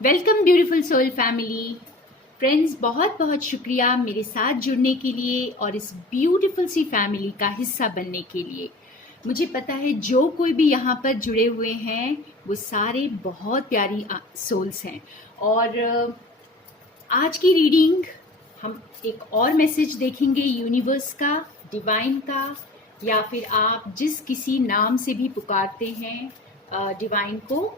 Welcome beautiful soul family friends, बहुत बहुत शुक्रिया मेरे साथ जुड़ने के लिए और इस ब्यूटीफुल सी फैमिली का हिस्सा बनने के लिए। मुझे पता है जो कोई भी यहाँ पर जुड़े हुए हैं वो सारे बहुत प्यारी सोल्स हैं। और आज की रीडिंग हम एक और मैसेज देखेंगे यूनिवर्स का, डिवाइन का, या फिर आप जिस किसी नाम से भी पुकारते हैं डिवाइन को,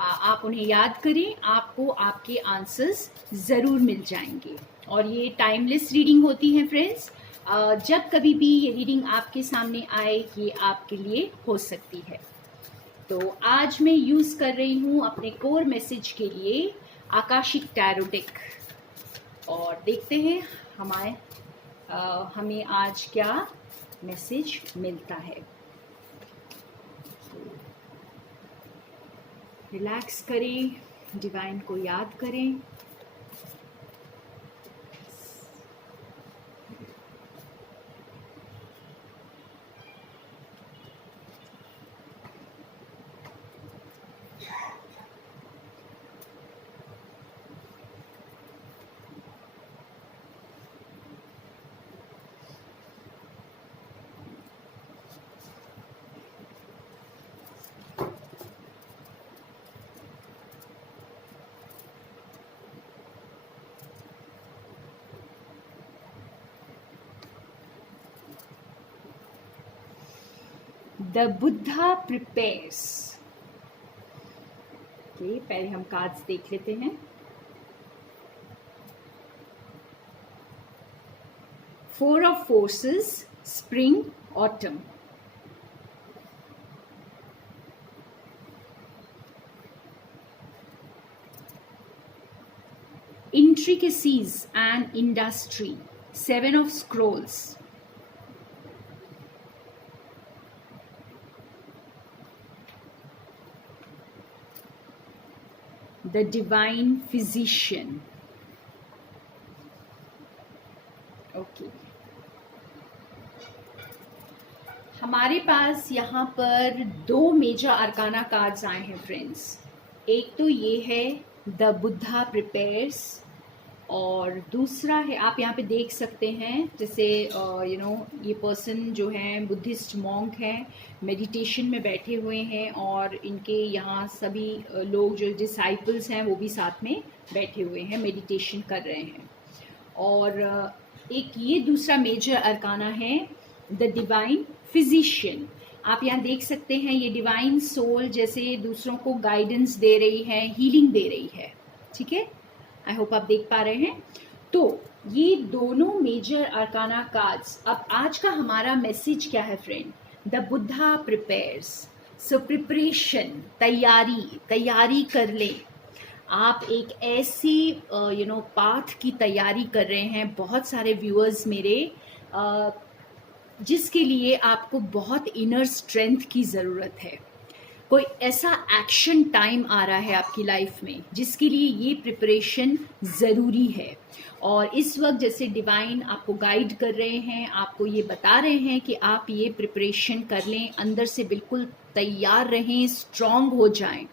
आप उन्हें याद करें, आपको आपके आंसर्स ज़रूर मिल जाएंगे। और ये टाइमलेस रीडिंग होती है फ्रेंड्स, जब कभी भी ये रीडिंग आपके सामने आए ये आपके लिए हो सकती है। तो आज मैं यूज़ कर रही हूँ अपने कोर मैसेज के लिए आकाशिक टैरो डेक, और देखते हैं हमें आज क्या मैसेज मिलता है। रिलैक्स करें, डिवाइन को याद करें। The Buddha prepares. पहले हम कार्ड्स देख लेते हैं। Four of forces, spring, autumn. Intricacies and industry, seven of scrolls. The divine physician. Okay. हमारे पास यहाँ पर दो मेजर अरकाना कार्ड्स आए हैं फ्रेंड्स। एक तो ये है द बुद्धा प्रिपेयर्स, और दूसरा है, आप यहाँ पे देख सकते हैं, जैसे ये पर्सन जो है बुद्धिस्ट मॉन्क हैं, मेडिटेशन में बैठे हुए हैं, और इनके यहाँ सभी लोग जो डिसाइपल्स हैं वो भी साथ में बैठे हुए हैं, मेडिटेशन कर रहे हैं। और एक ये दूसरा मेजर अरकाना है द डिवाइन फिजिशियन। आप यहाँ देख सकते हैं ये डिवाइन सोल जैसे दूसरों को गाइडेंस दे रही है, हीलिंग दे रही है। ठीक है, आई होप आप देख पा रहे हैं। तो ये दोनों मेजर अरकाना कार्ड्स। अब आज का हमारा मैसेज क्या है friend? The Buddha prepares. So preparation, तैयारी कर ले। आप एक ऐसी पाथ की तैयारी कर रहे हैं, बहुत सारे व्यूअर्स मेरे, जिसके लिए आपको बहुत इनर स्ट्रेंथ की ज़रूरत है। कोई ऐसा एक्शन टाइम आ रहा है आपकी लाइफ में जिसके लिए ये प्रिपरेशन ज़रूरी है। और इस वक्त जैसे डिवाइन आपको गाइड कर रहे हैं, आपको ये बता रहे हैं कि आप ये प्रिपरेशन कर लें, अंदर से बिल्कुल तैयार रहें, स्ट्रांग हो जाएं।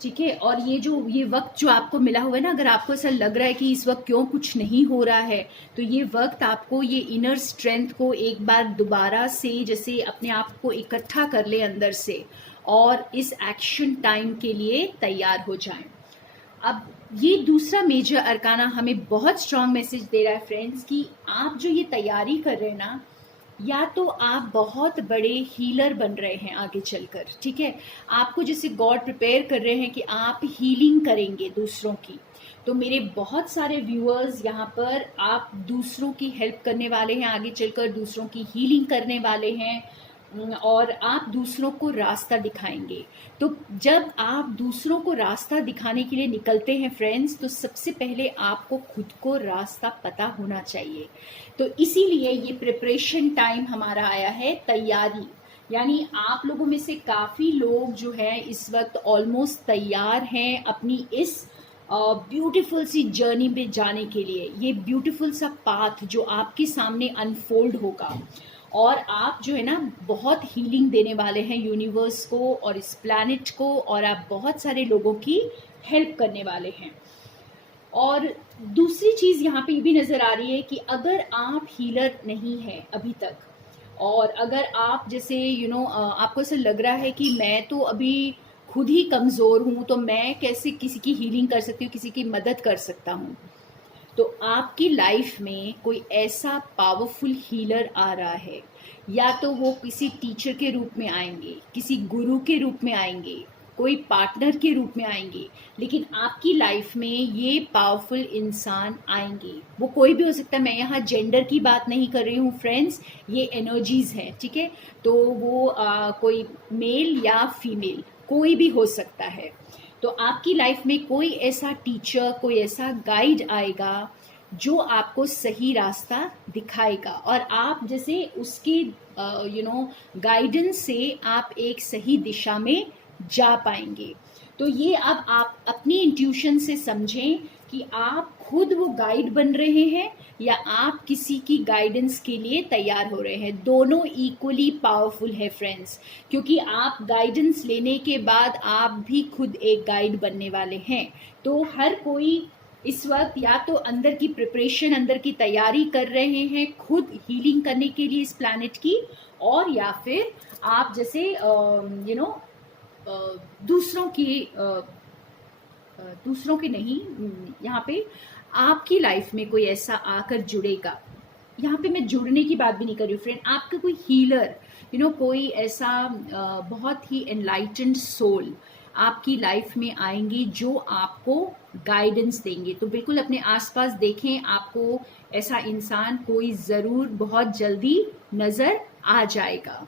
ठीक है, और ये वक्त जो आपको मिला हुआ है ना, अगर आपको ऐसा लग रहा है कि इस वक्त क्यों कुछ नहीं हो रहा है, तो ये वक्त आपको ये इनर स्ट्रेंथ को एक बार दोबारा से जैसे अपने आप को इकट्ठा कर ले अंदर से, और इस एक्शन टाइम के लिए तैयार हो जाएं। अब ये दूसरा मेजर अरकाना हमें बहुत स्ट्रांग मैसेज दे रहा है फ्रेंड्स कि आप जो ये तैयारी कर रहे हैं ना, या तो आप बहुत बड़े हीलर बन रहे हैं आगे चलकर। ठीक है, आपको जैसे गॉड प्रिपेयर कर रहे हैं कि आप हीलिंग करेंगे दूसरों की। तो मेरे बहुत सारे व्यूअर्स यहाँ पर आप दूसरों की हेल्प करने वाले हैं, आगे चलकर दूसरों की हीलिंग करने वाले हैं, और आप दूसरों को रास्ता दिखाएंगे। तो जब आप दूसरों को रास्ता दिखाने के लिए निकलते हैं फ्रेंड्स, तो सबसे पहले आपको खुद को रास्ता पता होना चाहिए। तो इसीलिए ये प्रिपरेशन टाइम हमारा आया है, तैयारी। यानी आप लोगों में से काफ़ी लोग जो है इस वक्त ऑलमोस्ट तैयार हैं अपनी इस ब्यूटीफुल सी जर्नी पे जाने के लिए। ये ब्यूटीफुल सा पाथ जो आपके सामने अनफोल्ड होगा, और आप जो है ना बहुत हीलिंग देने वाले हैं यूनिवर्स को और इस प्लैनेट को, और आप बहुत सारे लोगों की हेल्प करने वाले हैं। और दूसरी चीज़ यहाँ पे ये भी नज़र आ रही है कि अगर आप हीलर नहीं हैं अभी तक, और अगर आप जैसे आपको ऐसा लग रहा है कि मैं तो अभी खुद ही कमज़ोर हूँ, तो मैं कैसे किसी की हीलिंग कर सकती हूँ, किसी की मदद कर सकता हूँ, तो आपकी लाइफ में कोई ऐसा पावरफुल हीलर आ रहा है, या तो वो किसी टीचर के रूप में आएंगे, किसी गुरु के रूप में आएंगे, कोई पार्टनर के रूप में आएंगे, लेकिन आपकी लाइफ में ये पावरफुल इंसान आएंगे। वो कोई भी हो सकता है, मैं यहाँ जेंडर की बात नहीं कर रही हूँ फ्रेंड्स, ये एनर्जीज है, ठीक है। तो वो कोई मेल या फीमेल कोई भी हो सकता है। तो आपकी लाइफ में कोई ऐसा टीचर, कोई ऐसा गाइड आएगा जो आपको सही रास्ता दिखाएगा, और आप जैसे उसके गाइडेंस से आप एक सही दिशा में जा पाएंगे। तो ये अब आप अपनी इंट्यूशन से समझें कि आप खुद वो गाइड बन रहे हैं या आप किसी की गाइडेंस के लिए तैयार हो रहे हैं। दोनों इक्वली पावरफुल है फ्रेंड्स, क्योंकि आप गाइडेंस लेने के बाद आप भी खुद एक गाइड बनने वाले हैं। तो हर कोई इस वक्त या तो अंदर की प्रिपरेशन, अंदर की तैयारी कर रहे हैं खुद हीलिंग करने के लिए इस प्लैनेट की, और या फिर आप जैसे दूसरों की दूसरों की नहीं, यहाँ पे आपकी लाइफ में कोई ऐसा आकर जुड़ेगा। यहाँ पे मैं जुड़ने की बात भी नहीं कर रही हूँ फ्रेंड, आपका कोई हीलर, कोई ऐसा बहुत ही एनलाइटेंड सोल आपकी लाइफ में आएंगे जो आपको गाइडेंस देंगे। तो बिल्कुल अपने आसपास देखें, आपको ऐसा इंसान कोई ज़रूर बहुत जल्दी नज़र आ जाएगा।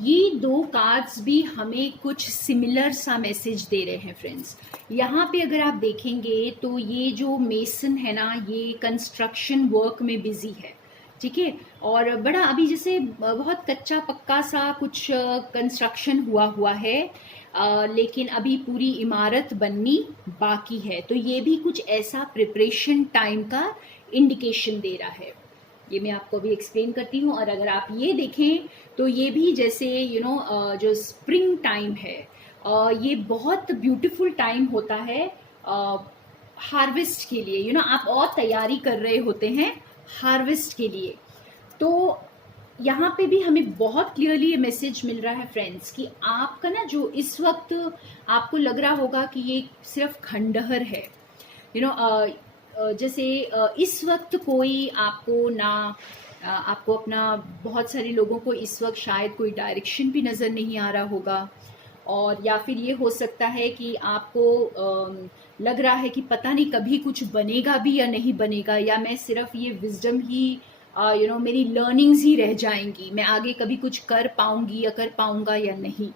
ये दो कार्ड्स भी हमें कुछ सिमिलर सा मैसेज दे रहे हैं फ्रेंड्स। यहाँ पे अगर आप देखेंगे तो ये जो मेसन है ना, ये कंस्ट्रक्शन वर्क में बिजी है, ठीक है। और बड़ा अभी जैसे बहुत कच्चा पक्का सा कुछ कंस्ट्रक्शन हुआ है, लेकिन अभी पूरी इमारत बननी बाकी है। तो ये भी कुछ ऐसा प्रिपरेशन टाइम का इंडिकेशन दे रहा है। ये मैं आपको अभी एक्सप्लेन करती हूँ। और अगर आप ये देखें तो ये भी जैसे जो स्प्रिंग टाइम है, ये बहुत ब्यूटीफुल टाइम होता है हार्वेस्ट के लिए। आप और तैयारी कर रहे होते हैं हार्वेस्ट के लिए। तो यहाँ पे भी हमें बहुत क्लियरली ये मैसेज मिल रहा है फ्रेंड्स कि आपका ना जो इस वक्त आपको लग रहा होगा कि ये सिर्फ खंडहर है, जैसे इस वक्त कोई आपको ना आपको अपना, बहुत सारे लोगों को इस वक्त शायद कोई डायरेक्शन भी नज़र नहीं आ रहा होगा, और या फिर ये हो सकता है कि आपको लग रहा है कि पता नहीं कभी कुछ बनेगा भी या नहीं बनेगा, या मैं सिर्फ ये विजडम ही मेरी लर्निंग्स ही रह जाएंगी, मैं आगे कभी कुछ कर पाऊंगी या कर पाऊंगा या नहीं।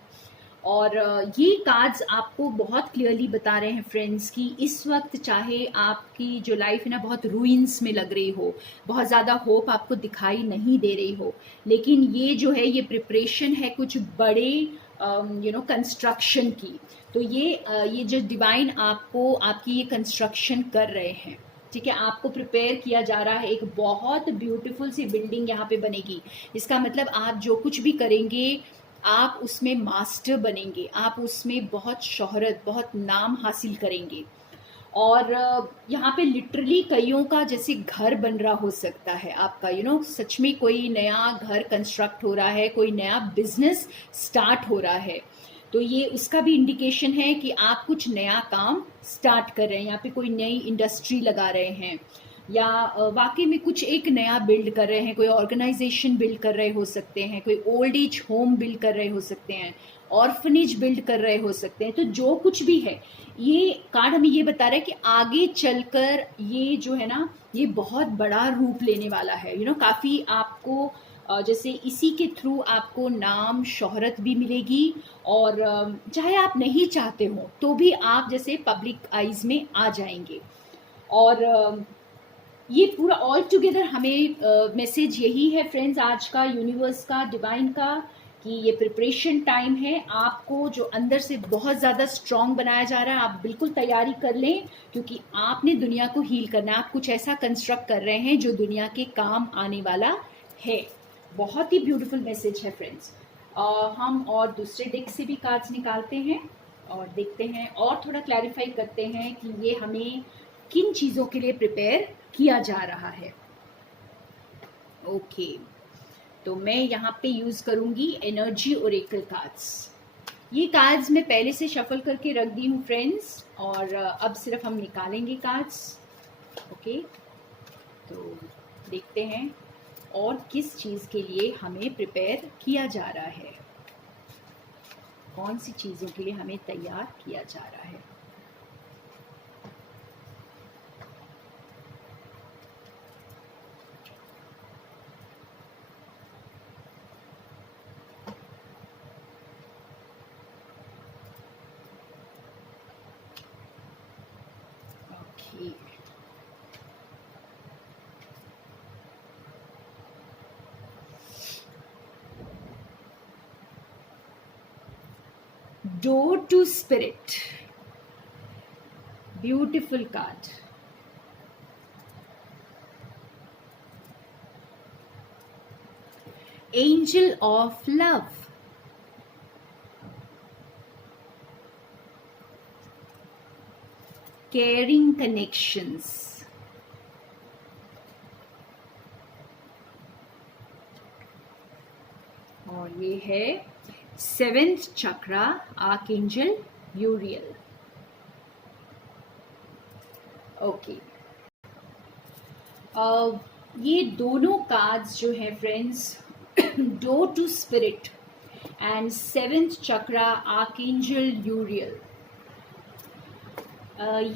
और ये कार्ड्स आपको बहुत क्लियरली बता रहे हैं फ्रेंड्स कि इस वक्त चाहे आपकी जो लाइफ है ना बहुत रूइंस में लग रही हो, बहुत ज़्यादा होप आपको दिखाई नहीं दे रही हो, लेकिन ये जो है ये प्रिपरेशन है कुछ बड़े कंस्ट्रक्शन की। तो ये जो डिवाइन आपको आपकी ये कंस्ट्रक्शन कर रहे हैं, ठीक है, आपको प्रिपेयर किया जा रहा है। एक बहुत ब्यूटीफुल सी बिल्डिंग यहाँ पे बनेगी। इसका मतलब आप जो कुछ भी करेंगे आप उसमें मास्टर बनेंगे, आप उसमें बहुत शोहरत, बहुत नाम हासिल करेंगे। और यहाँ पे लिटरली कईयों का जैसे घर बन रहा हो सकता है आपका, सच में कोई नया घर कंस्ट्रक्ट हो रहा है, कोई नया बिजनेस स्टार्ट हो रहा है। तो ये उसका भी इंडिकेशन है कि आप कुछ नया काम स्टार्ट कर रहे हैं, यहाँ पे कोई नई इंडस्ट्री लगा रहे हैं, या वाकई में कुछ एक नया बिल्ड कर रहे हैं, कोई ऑर्गेनाइजेशन बिल्ड कर रहे हो सकते हैं, कोई ओल्ड एज होम बिल्ड कर रहे हो सकते हैं, ऑर्फनेज बिल्ड कर रहे हो सकते हैं। तो जो कुछ भी है, ये कार्ड हमें ये बता रहा है कि आगे चलकर ये जो है ना ये बहुत बड़ा रूप लेने वाला है। काफ़ी आपको जैसे इसी के थ्रू आपको नाम शोहरत भी मिलेगी, और चाहे आप नहीं चाहते हो तो भी आप जैसे पब्लिक आइज में आ जाएंगे। और ये पूरा ऑल टुगेदर हमें मैसेज यही है फ्रेंड्स आज का यूनिवर्स का, डिवाइन का, कि ये प्रिपरेशन टाइम है, आपको जो अंदर से बहुत ज़्यादा स्ट्रॉन्ग बनाया जा रहा है। आप बिल्कुल तैयारी कर लें, क्योंकि आपने दुनिया को हील करना है। आप कुछ ऐसा कंस्ट्रक्ट कर रहे हैं जो दुनिया के काम आने वाला है। बहुत ही ब्यूटीफुल मैसेज है फ्रेंड्स। हम और दूसरे डेक से भी कार्ड्स निकालते हैं और देखते हैं और थोड़ा क्लैरिफाई करते हैं कि ये हमें किन चीज़ों के लिए प्रिपेयर किया जा रहा है। ओके, तो मैं यहाँ पे यूज़ करूँगी एनर्जी ओरेकल कार्ड्स। ये कार्ड्स मैं पहले से शफल करके रख दी हूँ फ्रेंड्स, और अब सिर्फ हम निकालेंगे कार्ड्स। ओके, तो देखते हैं और किस चीज़ के लिए हमें प्रिपेयर किया जा रहा है, कौन सी चीज़ों के लिए हमें तैयार किया जा रहा है। Okay, door to spirit, beautiful card. Angel of love, caring connections, और ये है seventh chakra, archangel Uriel. Okay, ये दोनों कार्ड्स जो है friends, door to spirit and seventh chakra, archangel Uriel,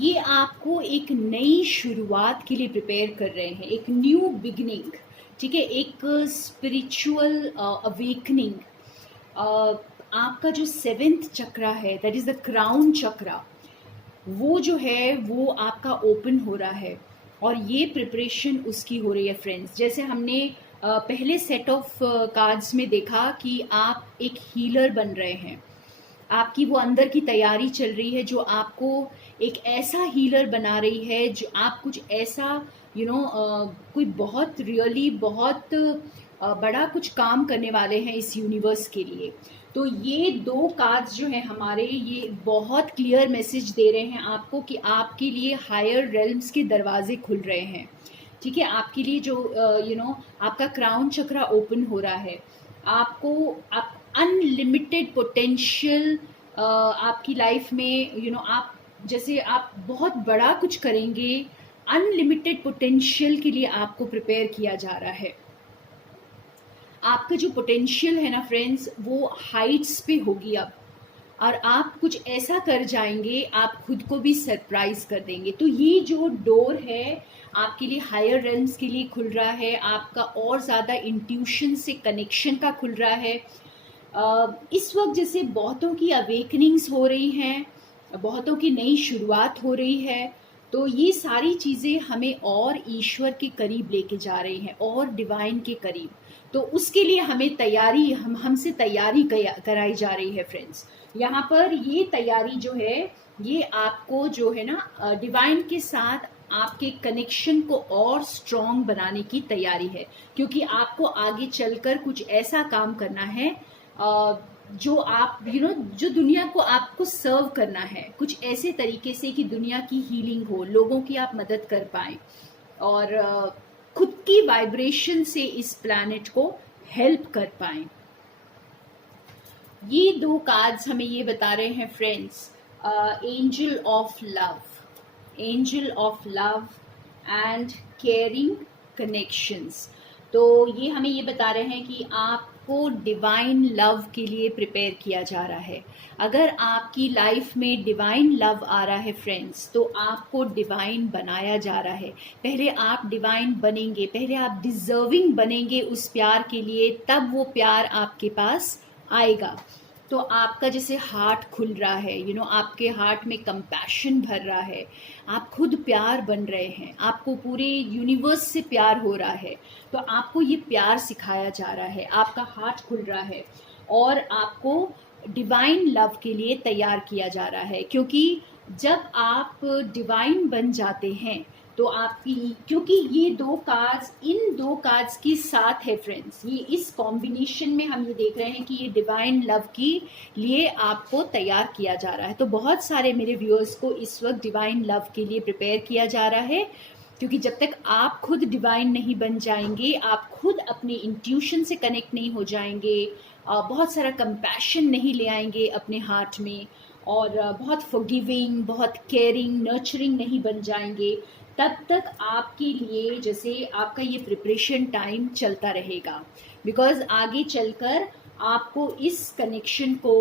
ये आपको एक नई शुरुआत के लिए प्रिपेयर कर रहे हैं, एक न्यू बिगिनिंग। ठीक है, एक स्पिरिचुअल अवेकनिंग। आपका जो सेवेंथ चक्रा है, दैट इज द क्राउन चक्रा, वो जो है वो आपका ओपन हो रहा है, और ये प्रिपरेशन उसकी हो रही है फ्रेंड्स। जैसे हमने पहले सेट ऑफ कार्ड्स में देखा कि आप एक हीलर बन रहे हैं, आपकी वो अंदर की तैयारी चल रही है जो आपको एक ऐसा हीलर बना रही है, जो आप कुछ ऐसा कोई बहुत रियली बहुत बड़ा कुछ काम करने वाले हैं इस यूनिवर्स के लिए। तो ये दो कार्ड्स जो हैं हमारे, ये बहुत क्लियर मैसेज दे रहे हैं आपको कि आपके लिए हायर रेल्म्स के दरवाजे खुल रहे हैं। ठीक है, आपके लिए जो आपका क्राउन चक्रा ओपन हो रहा है, आपको आप अनलिमिटेड पोटेंशियल आपकी लाइफ में आप जैसे आप बहुत बड़ा कुछ करेंगे, अनलिमिटेड पोटेंशियल के लिए आपको प्रिपेयर किया जा रहा है। आपका जो पोटेंशियल है ना फ्रेंड्स, वो हाइट्स पे होगी अब, और आप कुछ ऐसा कर जाएंगे, आप खुद को भी सरप्राइज कर देंगे। तो ये जो डोर है आपके लिए हायर रेल्म्स के लिए खुल रहा है, आपका और ज़्यादा इंट्यूशन से कनेक्शन का खुल रहा है। इस वक्त जैसे बहुतों की अवेकनिंग्स हो रही हैं, बहुतों की नई शुरुआत हो रही है, तो ये सारी चीज़ें हमें और ईश्वर के करीब लेके जा रही हैं, और डिवाइन के करीब। तो उसके लिए हमें तैयारी, हमसे तैयारी कराई जा रही है फ्रेंड्स। यहाँ पर ये तैयारी जो है, ये आपको जो है ना डिवाइन के साथ आपके कनेक्शन को और स्ट्रॉन्ग बनाने की तैयारी है, क्योंकि आपको आगे चलकर कुछ ऐसा काम करना है जो आप जो दुनिया को आपको सर्व करना है, कुछ ऐसे तरीके से कि दुनिया की हीलिंग हो, लोगों की आप मदद कर पाएं, और खुद की वाइब्रेशन से इस प्लैनेट को हेल्प कर पाएं। ये दो कार्ड्स हमें ये बता रहे हैं friends, angel of love, angel of love and caring connections. तो ये हमें ये बता रहे हैं कि आपको डिवाइन लव के लिए प्रिपेयर किया जा रहा है। अगर आपकी लाइफ में डिवाइन लव आ रहा है फ्रेंड्स, तो आपको डिवाइन बनाया जा रहा है। पहले आप डिवाइन बनेंगे, पहले आप डिजर्विंग बनेंगे उस प्यार के लिए, तब वो प्यार आपके पास आएगा। तो आपका जैसे हार्ट खुल रहा है, आपके हार्ट में कंपैशन भर रहा है, आप खुद प्यार बन रहे हैं, आपको पूरे यूनिवर्स से प्यार हो रहा है, तो आपको ये प्यार सिखाया जा रहा है, आपका हार्ट खुल रहा है। और आपको डिवाइन लव के लिए तैयार किया जा रहा है। क्योंकि जब आप डिवाइन बन जाते हैं तो आपकी, क्योंकि ये दो कार्ड्स इन दो कार्ड्स के साथ है फ्रेंड्स, ये इस कॉम्बिनेशन में हम ये देख रहे हैं कि ये डिवाइन लव के लिए आपको तैयार किया जा रहा है। तो बहुत सारे मेरे व्यूअर्स को इस वक्त डिवाइन लव के लिए प्रिपेयर किया जा रहा है, क्योंकि जब तक आप खुद डिवाइन नहीं बन जाएंगे, आप खुद अपने इंट्यूशन से कनेक्ट नहीं हो जाएंगे, बहुत सारा कंपैशन नहीं ले आएंगे अपने हार्ट में, और बहुत फॉरगिविंग, बहुत केयरिंग, नर्चरिंग नहीं बन जाएंगे, तब तक आपके लिए जैसे आपका ये प्रिपरेशन टाइम चलता रहेगा। बिकॉज आगे चलकर आपको इस कनेक्शन को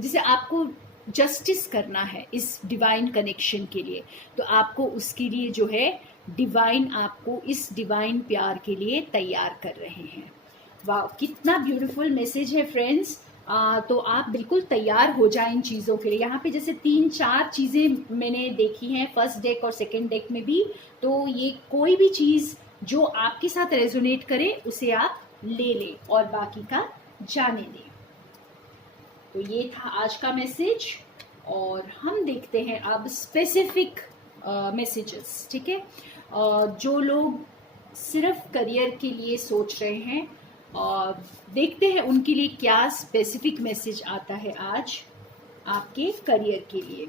जैसे आपको जस्टिस करना है इस डिवाइन कनेक्शन के लिए, तो आपको उसके लिए जो है डिवाइन आपको इस डिवाइन प्यार के लिए तैयार कर रहे हैं। वाह, कितना ब्यूटीफुल मैसेज है फ्रेंड्स। तो आप बिल्कुल तैयार हो जाएं इन चीज़ों के लिए। यहाँ पे जैसे 3-4 चीज़ें मैंने देखी हैं फर्स्ट डेक और सेकंड डेक में भी, तो ये कोई भी चीज़ जो आपके साथ रेजोनेट करे उसे आप ले लें और बाकी का जाने दें। तो ये था आज का मैसेज, और हम देखते हैं अब स्पेसिफिक मैसेजेस। ठीक है, जो लोग सिर्फ करियर के लिए सोच रहे हैं, और देखते हैं उनके लिए क्या स्पेसिफिक मैसेज आता है आज आपके करियर के लिए।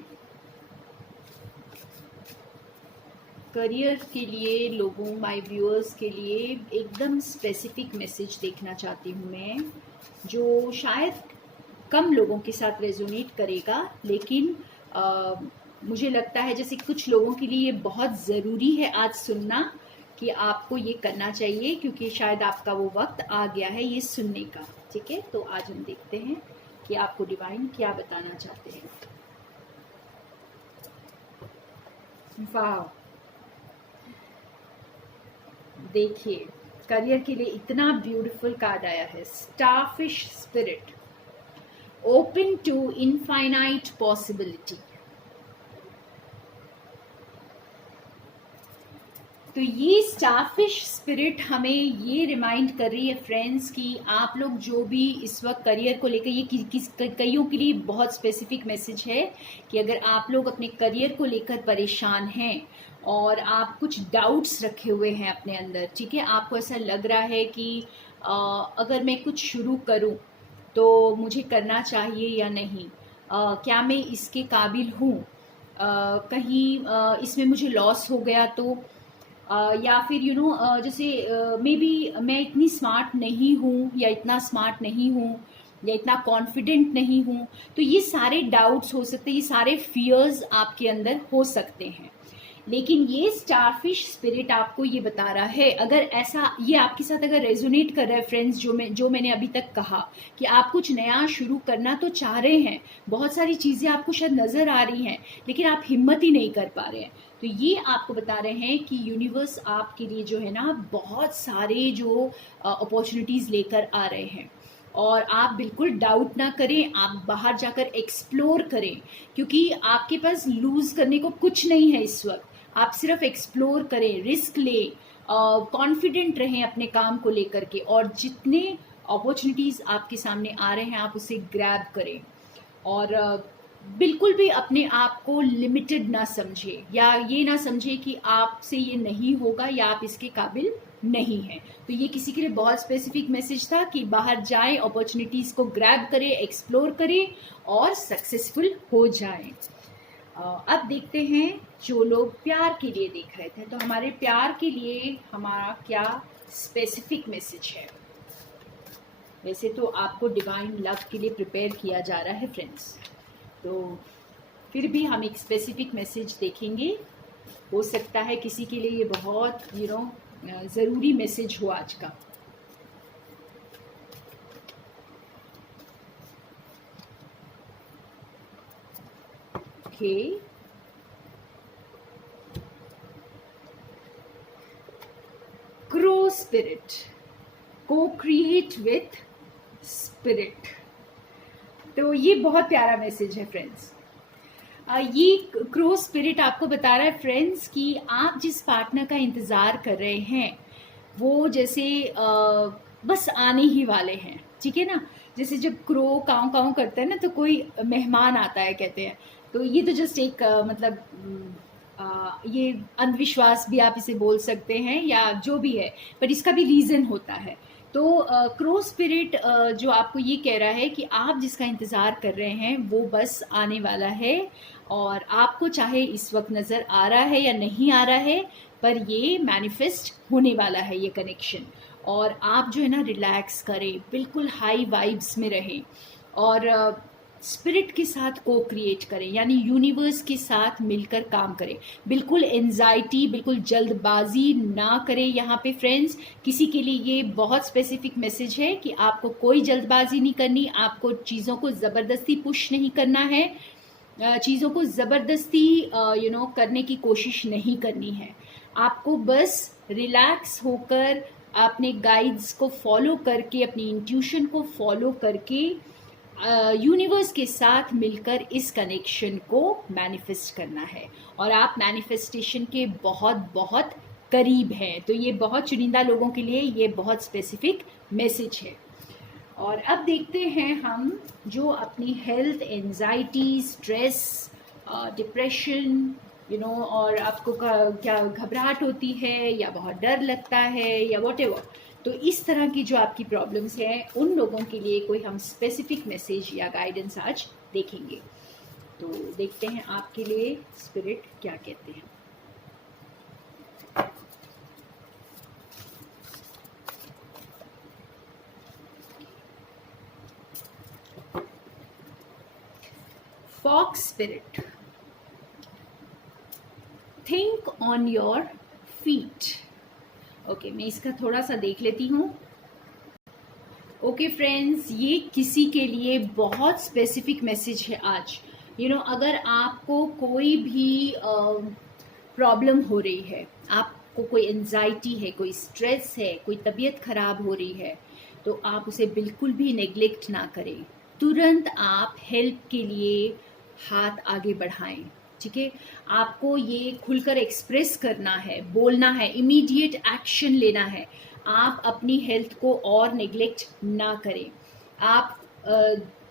करियर के लिए लोगों, माय व्यूअर्स के लिए एकदम स्पेसिफिक मैसेज देखना चाहती हूँ मैं, जो शायद कम लोगों के साथ रेजोनेट करेगा, लेकिन मुझे लगता है जैसे कुछ लोगों के लिए बहुत ज़रूरी है आज सुनना, कि आपको ये करना चाहिए, क्योंकि शायद आपका वो वक्त आ गया है ये सुनने का। ठीक है, तो आज हम देखते हैं कि आपको डिवाइन क्या बताना चाहते हैं। वाह, देखिए करियर के लिए इतना ब्यूटीफुल कार्ड आया है, starfish spirit, open to infinite possibility. तो ये स्टारफिश स्पिरिट हमें ये रिमाइंड कर रही है फ्रेंड्स कि आप लोग जो भी इस वक्त करियर को लेकर, ये कईयों के लिए बहुत स्पेसिफिक मैसेज है कि अगर आप लोग अपने करियर को लेकर परेशान हैं और आप कुछ डाउट्स रखे हुए हैं अपने अंदर, ठीक है, आपको ऐसा लग रहा है कि अगर मैं कुछ शुरू करूं तो मुझे करना चाहिए या नहीं, क्या मैं इसके काबिल हूँ, कहीं इसमें मुझे लॉस हो गया तो, या फिर जैसे मे बी मैं इतनी स्मार्ट नहीं हूँ या इतना स्मार्ट नहीं हूँ या इतना कॉन्फिडेंट नहीं हूँ। तो ये सारे डाउट्स हो सकते हैं, ये सारे फियर्स आपके अंदर हो सकते हैं। लेकिन ये स्टारफिश स्पिरिट आपको ये बता रहा है, अगर ऐसा ये आपके साथ अगर रेजोनेट कर रहा है फ्रेंड्स, जो मैंने अभी तक कहा कि आप कुछ नया शुरू करना तो चाह रहे हैं, बहुत सारी चीज़ें आपको शायद नज़र आ रही हैं, लेकिन आप हिम्मत ही नहीं कर पा रहे हैं, तो ये आपको बता रहे हैं कि यूनिवर्स आपके लिए जो है ना बहुत सारे जो अपॉर्चुनिटीज़ लेकर आ रहे हैं। और आप बिल्कुल डाउट ना करें, आप बाहर जाकर एक्सप्लोर करें, क्योंकि आपके पास लूज करने को कुछ नहीं है इस वक्त। आप सिर्फ एक्सप्लोर करें, रिस्क लें, कॉन्फिडेंट रहें अपने काम को लेकर के, और जितने अपॉर्चुनिटीज़ आपके सामने आ रहे हैं आप उसे ग्रैब करें, और बिल्कुल भी अपने आप को लिमिटेड ना समझे, या ये ना समझे कि आपसे ये नहीं होगा या आप इसके काबिल नहीं है। तो ये किसी के लिए बहुत स्पेसिफिक मैसेज था कि बाहर जाएं, अपॉर्चुनिटीज़ को ग्रैब करें, एक्सप्लोर करें और सक्सेसफुल हो जाएं। अब देखते हैं जो लोग प्यार के लिए देख रहे थे, तो हमारे प्यार के लिए हमारा क्या स्पेसिफिक मैसेज है। वैसे तो आपको डिवाइन लव के लिए प्रिपेयर किया जा रहा है फ्रेंड्स, तो फिर भी हम एक स्पेसिफिक मैसेज देखेंगे। हो सकता है किसी के लिए ये बहुत ज़रूरी मैसेज हो आज का। ओके, क्रो स्पिरिट, को क्रिएट विथ स्पिरिट। तो ये बहुत प्यारा मैसेज है फ्रेंड्स। ये क्रो स्पिरिट आपको बता रहा है फ्रेंड्स कि आप जिस पार्टनर का इंतज़ार कर रहे हैं वो जैसे बस आने ही वाले हैं, ठीक है ना। जैसे जब क्रो काँव काँव करता है ना, तो कोई मेहमान आता है कहते हैं। तो ये तो जस्ट एक मतलब ये अंधविश्वास भी आप इसे बोल सकते हैं या जो भी है, पर इसका भी रीज़न होता है। तो क्रो स्पिरिट जो आपको ये कह रहा है कि आप जिसका इंतज़ार कर रहे हैं वो बस आने वाला है, और आपको चाहे इस वक्त नज़र आ रहा है या नहीं आ रहा है, पर ये मैनिफेस्ट होने वाला है ये कनेक्शन। और आप जो है ना रिलैक्स करें, बिल्कुल हाई वाइब्स में रहें, और स्पिरिट के साथ को क्रिएट करें, यानी यूनिवर्स के साथ मिलकर काम करें। बिल्कुल एंजाइटी, बिल्कुल जल्दबाजी ना करें यहाँ पे फ्रेंड्स। किसी के लिए ये बहुत स्पेसिफिक मैसेज है कि आपको कोई जल्दबाजी नहीं करनी, आपको चीज़ों को ज़बरदस्ती पुश नहीं करना है, चीज़ों को ज़बरदस्ती करने की कोशिश नहीं करनी है। आपको बस रिलैक्स होकर अपने गाइड्स को फॉलो करके, अपनी इंट्यूशन को फॉलो करके यूनिवर्स के साथ मिलकर इस कनेक्शन को मैनिफेस्ट करना है, और आप मैनिफेस्टेशन के बहुत बहुत करीब हैं। तो ये बहुत चुनिंदा लोगों के लिए ये बहुत स्पेसिफिक मैसेज है। और अब देखते हैं हम जो अपनी हेल्थ, एंजाइटी, स्ट्रेस, डिप्रेशन और आपको क्या घबराहट होती है या बहुत डर लगता है या व्हाटएवर, तो इस तरह की जो आपकी प्रॉब्लम्स हैं उन लोगों के लिए कोई हम स्पेसिफिक मैसेज या गाइडेंस आज देखेंगे। तो देखते हैं आपके लिए स्पिरिट क्या कहते हैं। Fox spirit, think on your feet. Okay, मैं इसका थोड़ा सा देख लेती हूँ। ओके फ्रेंड्स, ये किसी के लिए बहुत स्पेसिफिक मैसेज है आज। अगर आपको कोई भी प्रॉब्लम हो रही है, आपको कोई एंजाइटी है, कोई स्ट्रेस है, कोई तबीयत खराब हो रही है, तो आप उसे बिल्कुल भी नेग्लेक्ट ना करें। तुरंत आप हेल्प के लिए हाथ आगे बढ़ाएं, ठीक है। आपको ये खुलकर एक्सप्रेस करना है, बोलना है, इमीडिएट एक्शन लेना है। आप अपनी हेल्थ को और नेग्लेक्ट ना करें। आप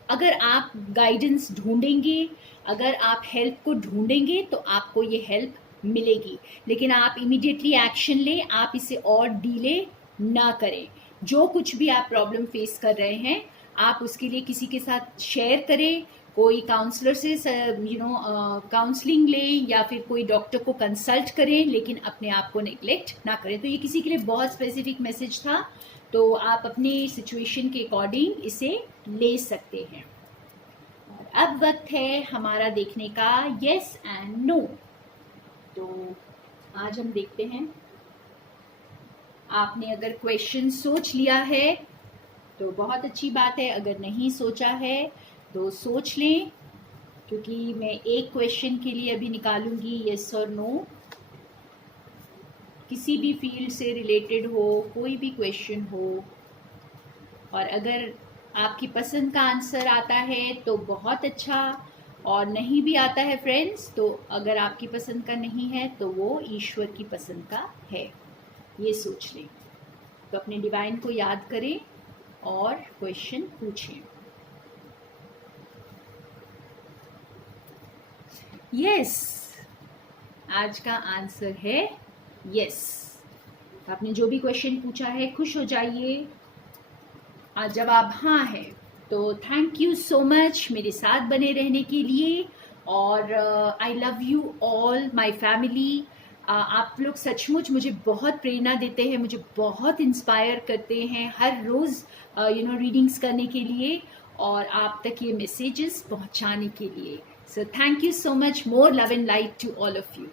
अगर आप गाइडेंस ढूंढेंगे, अगर आप हेल्प को ढूंढेंगे, तो आपको ये हेल्प मिलेगी। लेकिन आप इमीडिएटली एक्शन लें, आप इसे और डिले ना करें। जो कुछ भी आप प्रॉब्लम फेस कर रहे हैं, आप उसके लिए किसी के साथ शेयर करें, कोई काउंसलर से काउंसलिंग लें, या फिर कोई डॉक्टर को कंसल्ट करें, लेकिन अपने आप को नेग्लेक्ट ना करें। तो ये किसी के लिए बहुत स्पेसिफिक मैसेज था, तो आप अपनी सिचुएशन के अकॉर्डिंग इसे ले सकते हैं। और अब वक्त है हमारा देखने का येस एंड नो। तो आज हम देखते हैं, आपने अगर क्वेश्चन सोच लिया है तो बहुत अच्छी बात है, अगर नहीं सोचा है तो सोच लें, क्योंकि मैं एक क्वेश्चन के लिए अभी निकालूंगी येस और नो। किसी भी फील्ड से रिलेटेड हो, कोई भी क्वेश्चन हो, और अगर आपकी पसंद का आंसर आता है तो बहुत अच्छा, और नहीं भी आता है फ्रेंड्स, तो अगर आपकी पसंद का नहीं है तो वो ईश्वर की पसंद का है, ये सोच लें। तो अपने डिवाइन को याद करें और क्वेश्चन पूछें। यस, आज का आंसर है यस। आपने जो भी क्वेश्चन पूछा है, खुश हो जाइए। आज जवाब हाँ है, तो थैंक यू सो मच मेरे साथ बने रहने के लिए, और I love you all my family. आप लोग सचमुच मुझे बहुत प्रेरणा देते हैं, मुझे बहुत इंस्पायर करते हैं हर रोज़ रीडिंग्स करने के लिए, और आप तक ये मैसेजेस पहुंचाने के लिए। So thank you so much. More love and light to all of you.